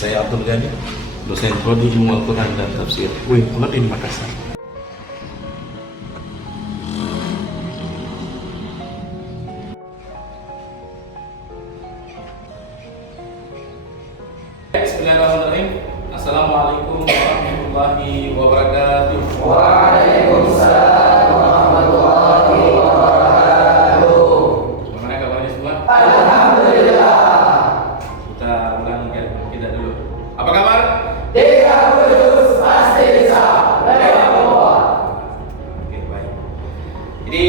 Saya Abdul Ghani, dosen Prodi Ilmu Al-Quran dan Tafsir UIN di Makassar. Bismillahirrahmanirrahim. Assalamualaikum warahmatullahi wabarakatuh. Waalaikumsalam warahmatullahi wabarakatuh. Bagaimana kabarnya semua? Alhamdulillah. Kita ulang kita dulu. Apa kabar? 3 juz pasti bisa lewat bawah. Oke, baik. Jadi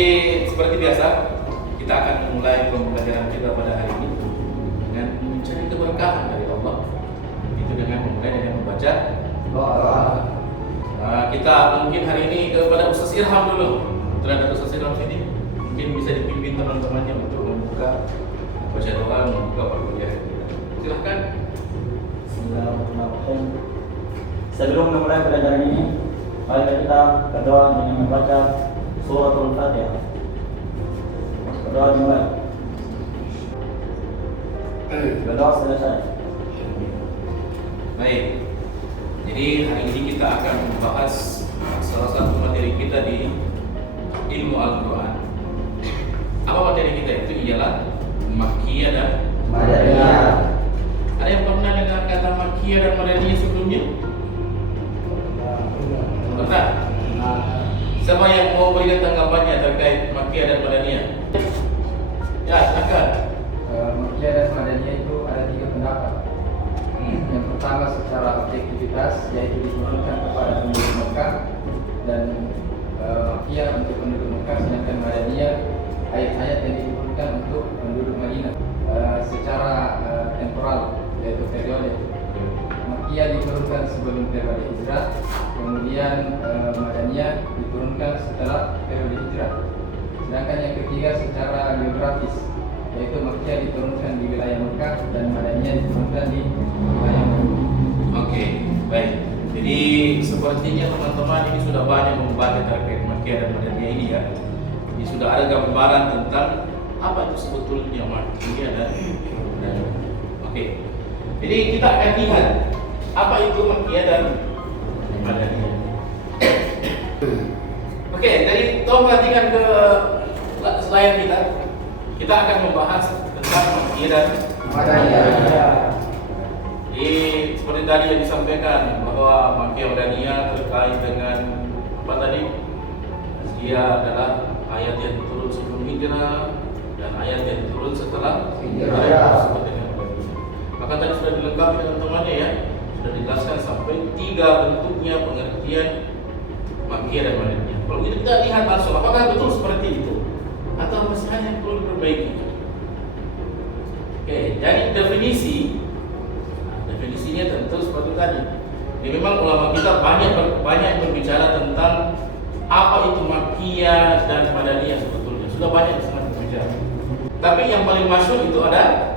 seperti biasa, kita akan memulai pembelajaran kita pada hari ini dengan mencari keberkahan dari Allah. Itu dengan memulai dengan membaca Doa. kita mungkin hari ini kepada Ustaz Irham dulu. Terhadap Ustaz Irham sini mungkin bisa dipimpin teman-temannya untuk membuka baca doa, membuka perkuliahan kita. Silahkan. Bismillahirrahmanirrahim. Sebelum memulai pelajaran ini, mari kita berdoa dengan membaca suratul Fatihah. Berdoa dimulai. Berdoa selesai. Baik. Jadi hari ini kita akan membahas salah satu materi kita di ilmu Al-Quran. Apa materi kita itu ialah Makkiyah dan Madaniyah. Ada yang pernah dengar kata Makkiyah dan Madaniyah sebelumnya? Pernah? Siapa yang mau berikan tanggapannya terkait Makkiyah dan Madaniyah? Ya, silakan. Makkiyah dan Madaniyah itu ada 3 pendapat. Yang pertama secara objektivitas, yaitu diturunkan kepada penduduk Mekah, dan Makkiyah untuk penduduk Mekah, sedangkan Madaniyah ayat-ayat yang diturunkan untuk penduduk Madinah. Secara temporal, yaitu periode, Makkiyah diturunkan sebelum periode hijrah, kemudian Madaniyah diturunkan setelah periode hijrah. Sedangkan yang ketiga secara geografis, yaitu Makkiyah diturunkan di wilayah Mekah dan Madaniyah diturunkan di wilayah Madinah. Oke, baik. Jadi sepertinya teman-teman ini sudah banyak membaca terkait Makkiyah dan Madaniyah ini ya. Ini sudah ada gambaran tentang apa itu sebetulnya Makkiyah dan Madaniyah. Oke. Jadi kita akan lihat apa itu Makkiyah dan Madaniyah. Oke, jadi tolong perhatikan ke slide kita. Kita akan membahas tentang Makkiyah dan Madaniyah. Jadi seperti tadi yang disampaikan bahwa Makkiyah Madaniyah terkait dengan apa tadi? Dia adalah ayat yang turun sebelum hijrah dan ayat yang turun setelah hijrah. Seperti yang maka tadi sudah dilengkapi dengan temannya ya, sudah dijelaskan sampai 3 bentuknya pengertian Makkiyah dan Madaniyah. Kalau gitu kita lihat langsung apakah betul seperti itu atau masih ada yang perlu diperbaiki. Oke, jadi definisinya tentu seperti tadi. Jadi memang ulama kita banyak berbicara tentang apa itu Makkiyah dan Madaniyah sebetulnya. Sudah banyak sangat berbicara. Tapi yang paling masyhur itu ada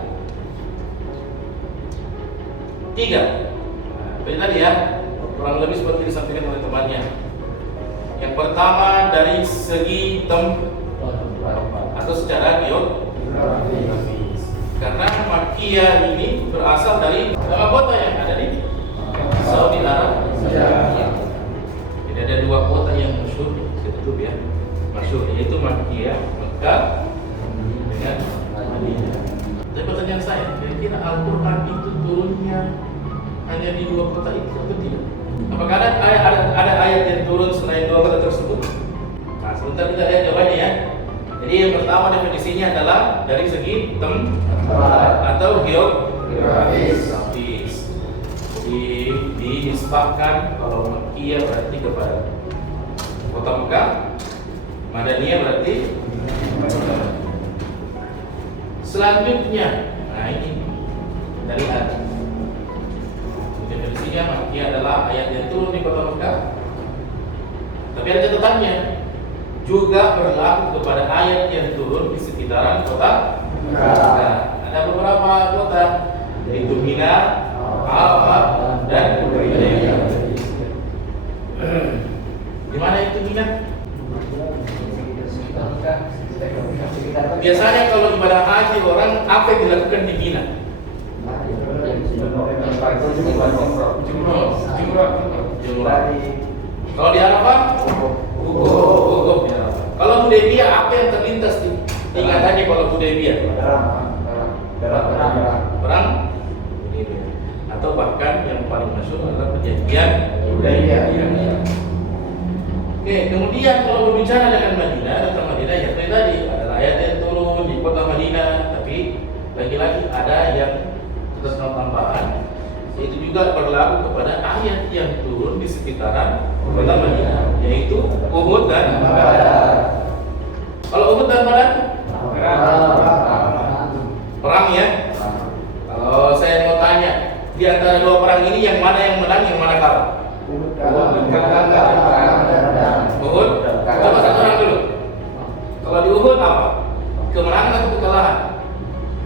3. Seperti tadi ya, kurang lebih seperti disampaikan oleh temannya. Yang pertama dari segi atau secara geografis. Karena Makkiyah ini berasal dari nama kota yang ada di Saudi Arabia. Jadi ada 2 kota yang masyhur ditutup ya, masyhur yaitu Makkiyah, Mekah dengan Madinah. Tapi pertanyaan saya, kira-kira Al-Quran itu turunnya hanya di 2 kota itu atau tidak? Apakah ada ayat yang turun selain 2 kota tersebut? Nah, sebentar kita lihat jawabannya ya. Jadi yang pertama definisinya adalah dari segi atau geografis. Jadi dinisbahkan kalau Makkiyah berarti kepada kota Mekah, Madaniyah berarti selanjutnya. Nah ini kita lihat definisinya Makkiyah adalah ayat yang turun di kota Mekah. Tapi ada catatannya, juga berlaku kepada ayat yang turun di sekitaran kota Mekah. Ada beberapa kota, yaitu Mina, Arafah, dan Hudaybiyah. Di mana itu Mina? Biasanya kalau ibadah haji orang apa yang dilakukan di Mina? Jumrah. Kalau di Arafah, wukuf di Arafah. Kalau Hudaybiyah, apa yang terlintas di ingatannya kalau Hudaybiyah? Perang Hudaybiyah. Atau bahkan yang paling masyhur adalah perjanjian Hudaybiyah. Oke, kemudian kalau berbicara dengan Madinah, tentang Madinah ya seperti tadi ada ayat yang turun di kota Madinah, tapi lagi-lagi ada yang terus tambahan, itu juga berlaku kepada ayat yang turun di sekitaran kota Madinah, yaitu Uhud dan Badar. Kalau Uhud dan Badar perang ya. Kalau saya mau tanya, di antara dua perang ini yang mana yang menang, yang mana kalah? Uhud. Coba satu orang dulu. Kalau di Uhud apa? Kemenangan atau kekalahan?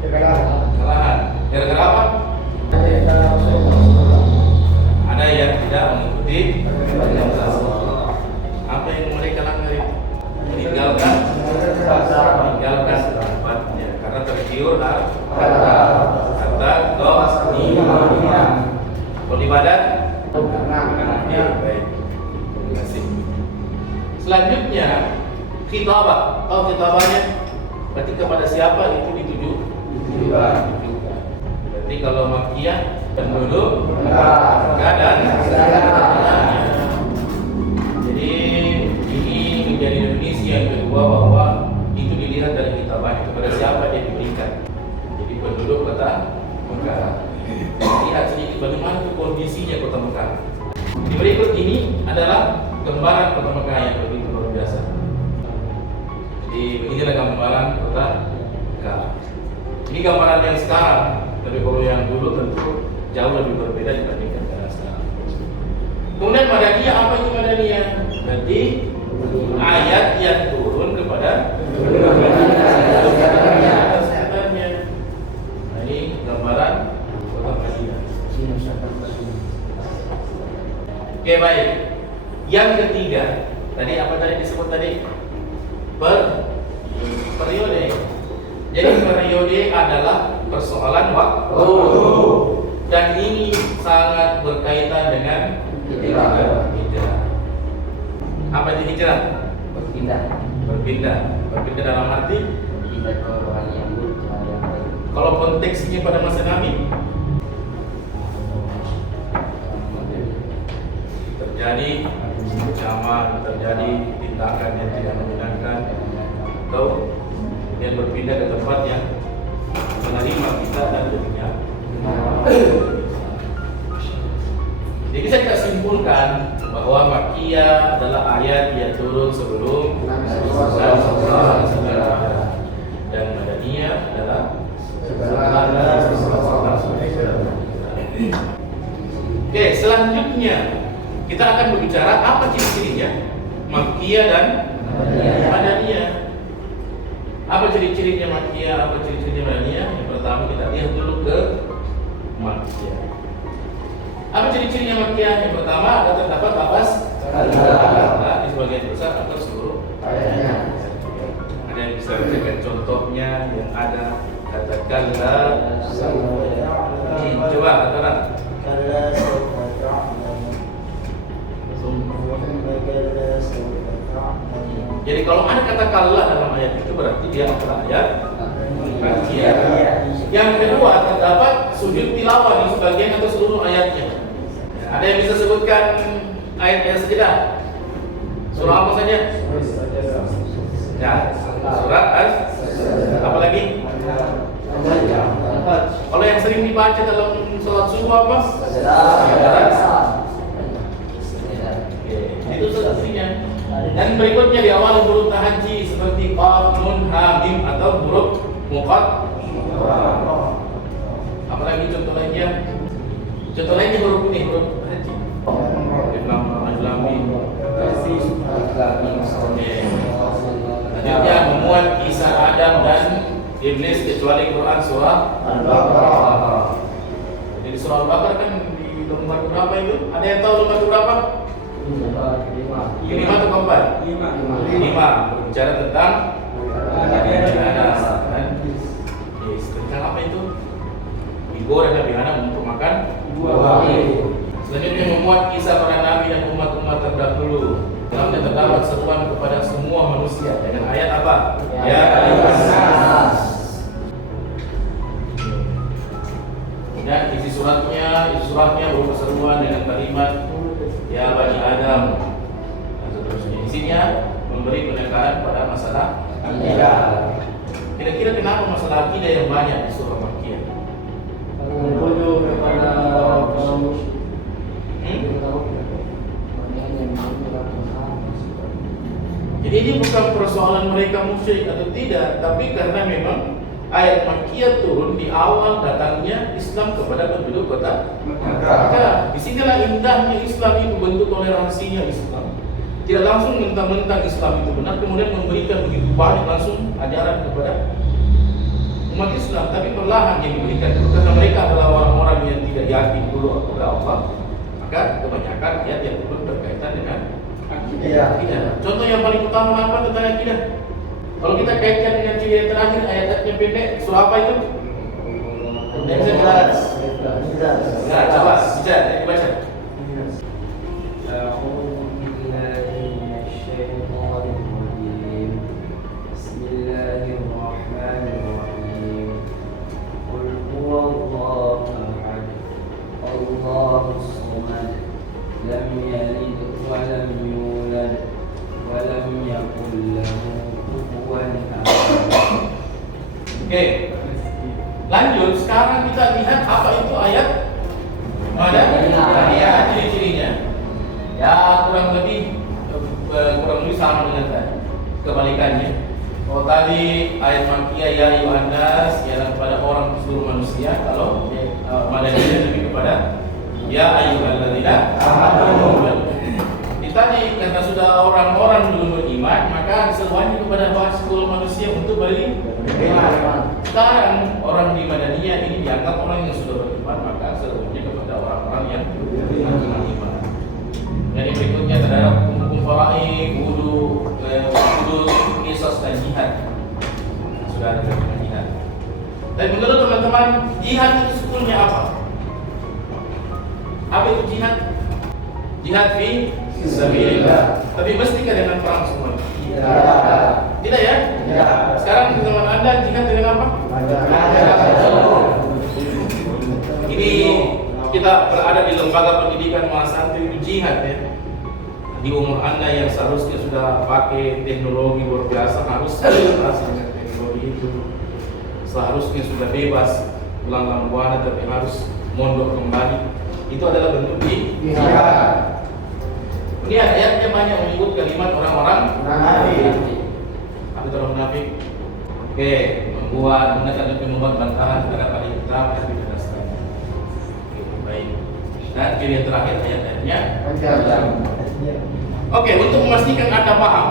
Kekalahan. Gara-gara apa? Ada yang tidak mengikuti apa yang mereka langgar itu? Meninggalkan tempatnya karena tergiur kata ghanimah. Kalau ibadat ya, baik. Terima kasih. Selanjutnya khitabah. Tahu khitabahnya? Berarti kepada siapa itu dituju? Berarti kalau Makkiyah penduduk Mekah dan sekitarnya. Jadi ini menjadi definisi yang kedua bahwa itu dilihat dari khitabah kepada siapa dia diberikan. Jadi penduduk kota Mekah. Lihat sedikit bagaimana kondisinya kota Mekah. Di berikut ini adalah gambaran kota Mekah yang begitu luar biasa. Jadi inilah gambaran kota Mekah. Ini gambaran yang sekarang, tapi kalau yang dulu tentu jauh lebih berbeda dibandingkan dengan sekarang. Kemudian Madaniyah, apa itu Madaniyah? Berarti ayat yang turun kepada sekitarnya. Nah ini gambaran kota Madinah. Oke baik. Yang ketiga, tadi apa tadi disebut tadi? Periode. Jadi periode adalah persoalan waktu. Dan ini sangat berkaitan dengan hijrah. Apa itu hijrah? Berpindah dalam arti kalau konteksnya pada masa Nabi terjadi ancaman, terjadi tindakan yang tidak menyenangkan, atau yang berpindah ke tempat yang menerima kita dan dunia. Jadi saya tidak simpulkan bahwa Makkiyah adalah ayat yang turun sebelum dan Madaniyah adalah Oke, selanjutnya kita akan berbicara apa ciri-cirinya Makkiyah dan Madaniyah. Apa ciri-cirinya Makkiyah, apa ciri-cirinya Madaniyah? Yang pertama kita lihat dulu ke Makkiyah. Apa ciri-cirinya Makkiyah? Yang pertama ada terdapat lafaz kata di sebagian besar atau seluruh ayatnya. Ada yang bisa berikan contohnya yang ada katakanlah. Coba katakan. Jadi kalau ada kata kalla dalam ayat itu berarti dia adalah ayat Makkiyah. Yang kedua terdapat sujud tilawah di sebagian atau seluruh ayatnya. Ada yang bisa sebutkan ayat yang sejenak? Surah apa saja? Ya, surat apa lagi? Kalau yang sering dibaca dalam sholat subuh apa? Itu selesainya. Dan berikutnya di awal huruf tahajji seperti qaf, nun, ha, mim atau huruf muqatt. Apalagi contoh lainnya? Contoh lainnya huruf ini, huruf tahajji. Lam mim. Selanjutnya memuat kisah Adam dan Iblis kecuali Quran surah Al-Baqarah. Jadi surah Al-Baqarah kan di lembar berapa itu? Ada yang tahu lembar berapa? 5 atau keempat? 5. Berbicara tentang tentang apa itu? Digoreng Nabi Adam untuk makan buah. Selanjutnya memuat kisah para nabi dan umat-umat terdahulu. Dalamnya terdapat seruan kepada semua manusia dengan ayat apa? Ya ayuhan nas. Dan isi suratnya berupa seruan dengan kalimat ya Bani Adam dan seterusnya. Isinya memberi penekanan pada masalah akidah. Kira-kira kenapa masalah akidah yang banyak di surah Makkiyah? Jadi ini bukan persoalan mereka musyrik atau tidak, tapi karena memang ayat Makkiyah turun di awal datangnya Islam kepada penduduk kota Makkah. Disinilah indahnya Islam itu, bentuk toleransinya Islam. Tidak langsung mentang-mentang Islam itu benar, kemudian memberikan begitu banyak langsung ajaran kepada umat Islam, tapi perlahan yang diberikan dulu karena mereka adalah orang-orang yang tidak yakin dulu kepada Allah. Maka kebanyakan ayat yang turun berkaitan dengan akidah. Contoh yang paling utama apa tentang akidah? Kalau kita kaitkan dengan ciri yang terakhir, ayatnya pendek, surah apa itu? Ikhlas. Nah, coba dibaca. Oke, lanjut. Sekarang kita lihat apa itu ayat Madaniyah, ciri-cirinya. Ya kurang lebih sama dengan tadi. Kebalikannya. Kalau tadi ayat Makkiyah ya ayuhan nas ialah kepada orang seluruh manusia, kalau Madaniyah lebih kepada ya ayyuhalladzina amanu. Tadi karena sudah orang-orang belum beriman, maka seruannya kepada seluruh manusia untuk beriman. Sekarang orang di Madaniyah ini dianggap orang yang sudah beriman, maka seruannya kepada orang-orang yang beriman. Jadi berikutnya terhadap hukum faraid, wudu, qisas dan jihad. Sudah ada tentang jihad. Dan menurut teman-teman, jihad itu sebetulnya apa? Apa itu jihad? Jihad fi sabilillah. Tapi mestikah dengan perang semua? Tidak ya? Sekarang teman Anda jihad dengan apa? Ini kita berada di lembaga pendidikan mahasiswa itu jihad ya. Di umur Anda yang seharusnya sudah pakai teknologi luar biasa, harus adaptasi dengan teknologi itu. Seharusnya sudah bebas pulang buana, tapi harus mondok kembali. Itu adalah bentuk jihad. Ini ayatnya banyak menyebut kalimat orang-orang munafik. Apa itu orang munafik? Oke, membuat bantahan terhadap ahli kitab dan tidak sekali. Baik. Dan ciri yang terakhir ayatnya. Oke, untuk memastikan Anda paham,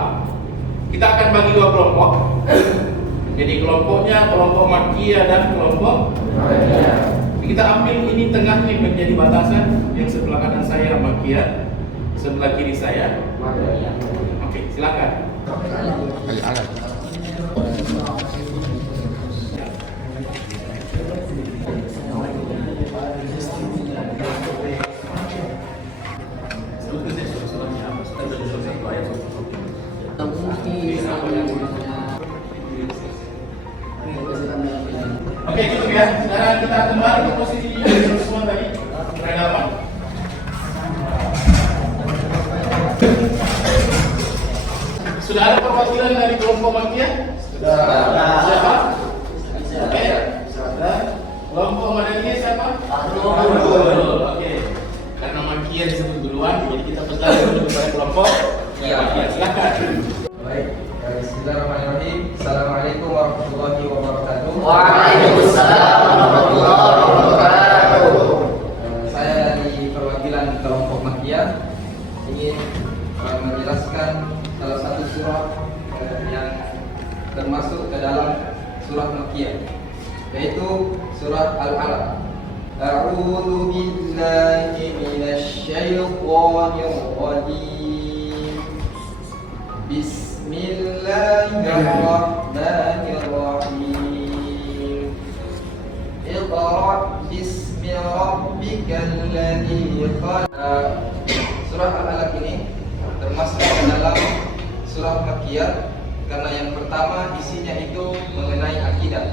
kita akan bagi dua kelompok. Jadi kelompoknya kelompok Makkiyah dan kelompok Madaniyah. Kita ambil ini tengahnya menjadi batasan, yang sebelah kanan saya Makkiyah, sebelah kiri saya Madaniyah. Oke, silakan. Oke, cukup ya. Sekarang kita kembali ke posisi semua tadi. Perhadapan. Sudah ada perwakilan dari kelompok Makkiyah? Sudah. Siapa? Oke. Kelompok Madaniyah siapa? Oke. Karena Makkiyah disebut duluan, jadi kita pegang dulu kepada kelompok Makkiyah. Silakan. Baik. Bismillahirrahmanirrahim. Assalamualaikum warahmatullahi wabarakatuh. Waalaikumsalam warahmatullahi wabarakatuh. Saya dari perwakilan kelompok Makkiyah ingin menjelaskan salah satu surah yang termasuk ke dalam surah Makkiyah, yaitu surah Al-Alaq. A'udzu billahi minasy syaithanir rajim. Bismillahirrahmanirrahim. Iqra' bismi rabbika kalladzi qala. Surah Al-Alaq ini termasuk dalam surah Makkiyah karena yang pertama isinya itu mengenai akidah.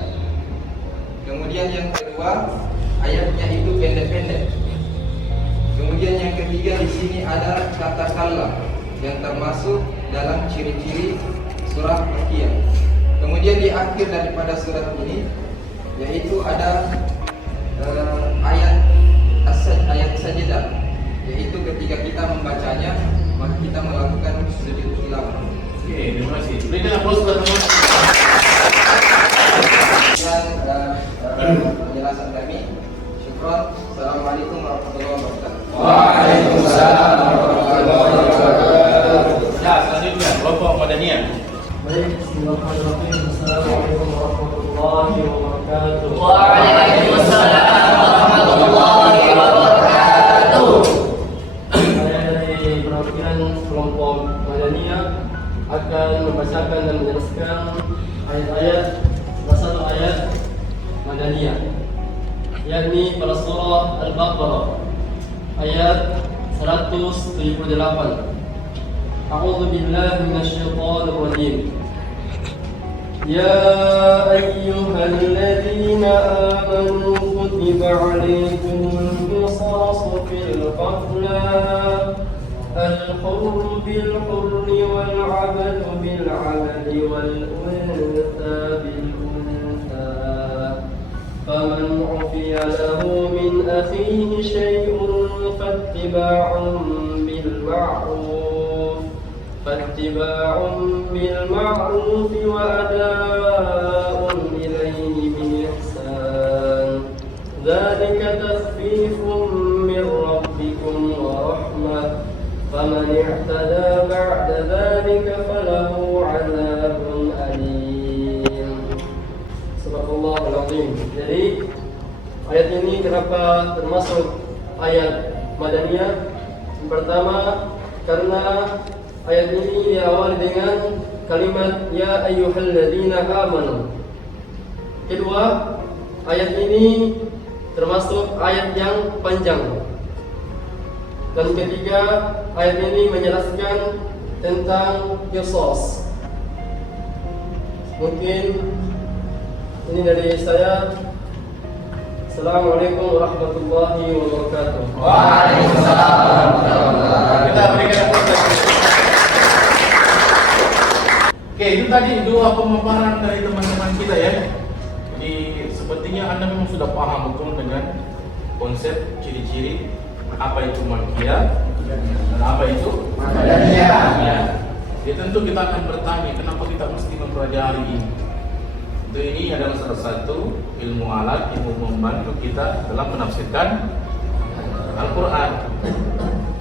Kemudian yang kedua ayatnya itu pendek-pendek. Kemudian yang ketiga di sini ada kata kalam yang termasuk dalam ciri-ciri surah Makkiyah. Kemudian di akhir daripada surat ini yaitu ada ayat sajdah, yaitu ketika kita membacanya maka kita melakukan sujud tilawah. Oke, terima kasih. Berikan aplaus buat teman. Sekian penjelasan kami. Syukron. Assalamualaikum warahmatullahi wabarakatuh. Waalaikumsalam warahmatullahi wabarakatuh. Ya, selanjutnya kelompok Madaniyah. Baik, bismillahirrahmanirrahim. Assalamualaikum warahmatullahi wabarakatuh. Waalaikumsalam warahmatullahi wabarakatuh. Saya dari perwakilan kelompok Madaniyah akan membacakan dan menjelaskan ayat-ayat, salah satu ayat Madaniyah, yakni pada surah Al-Baqarah ayat 178. A'udzu billahi minasyaitonir rajim. Ya ayyuhalladzina amanu kutiba 'alaikumul qisasu fil qatla al-hurru bil hurri wal 'abdu bil 'abdi wal untha bil untha faman 'ufiya lahu min akhihi shay'un fattiba'un bil ma'ruf بالمعروف وأداء إليه بإحسان ذلك تخفيف من ربكم ورحمة فمن اعتدى بعد ذلك فله عذاب أليم. Subhanallahul Azim. Jadi ayat ini kenapa termasuk ayat Madaniyah? Yang pertama karena ayat ini diawali dengan kalimat ya ayyuhalladzina amanu. Kedua, ayat ini termasuk ayat yang panjang. Dan ketiga, ayat ini menjelaskan tentang qisas. Mungkin ini dari saya. Assalamualaikum warahmatullahi wabarakatuh. Waalaikumsalam warahmatullahi wabarakatuh. Kita berikan aplaus. Oke, itu tadi dua pemaparan dari teman-teman kita ya. Jadi sepertinya Anda memang sudah paham betul dengan konsep ciri-ciri apa itu Makkiyah dan apa itu Madaniyah. Ya. Ya tentu kita akan bertanya kenapa kita mesti mempelajari ini. Itu ini adalah salah satu ilmu alat yang membantu kita dalam menafsirkan Al-Quran.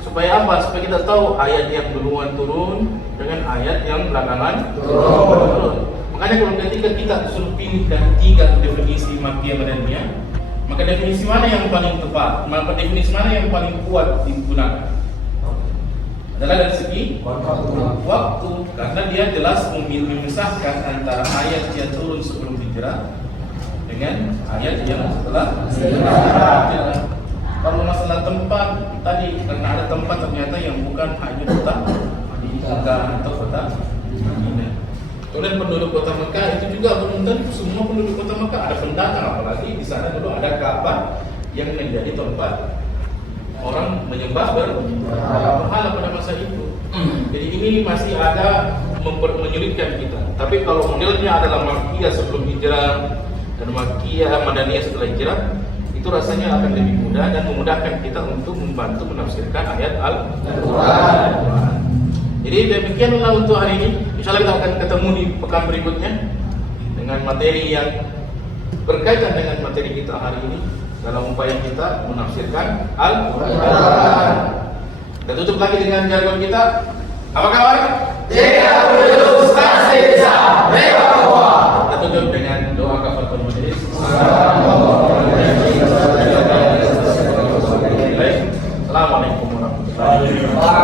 Supaya apa? Supaya kita tahu ayat yang duluan turun dengan ayat yang belakangan turun. Makanya kalau ketika kita suruh pilih dari 3 definisi Makkiyah Madaniyah, maka definisi mana yang paling tepat? Maka definisi mana yang paling kuat digunakan? Adalah dari segi waktu, karena dia jelas memisahkan antara ayat yang turun sebelum hijrah dengan ayat yang setelah hijrah. Kalau masalah tempat tadi, karena ada tempat ternyata yang bukan hanya kota Mekah atau kota Madinah. Kemudian penduduk kota Mekah itu juga belum tentu semua penduduk kota Mekah, ada pendatang, apalagi di sana dulu ada Ka'bah yang menjadi tempat orang menyembah berhala pada masa itu. Jadi ini masih ada menyulitkan kita. Tapi kalau modelnya adalah Makkiyah sebelum hijrah dan Makkiyah Madaniyah setelah hijrah, itu rasanya akan lebih mudah dan memudahkan kita untuk membantu menafsirkan ayat Al-Quran. Jadi demikianlah untuk hari ini. Insyaallah kita akan ketemu di pekan berikutnya dengan materi yang berkaitan dengan materi kita hari ini dalam upaya kita menafsirkan Al-Quran. Kita tutup lagi dengan jargon kita. Apa kabar? Tidak putus pasti bisa. Kita tutup dengan doa kafaratul majelis. Assalamualaikum warahmatullahi wabarakatuh.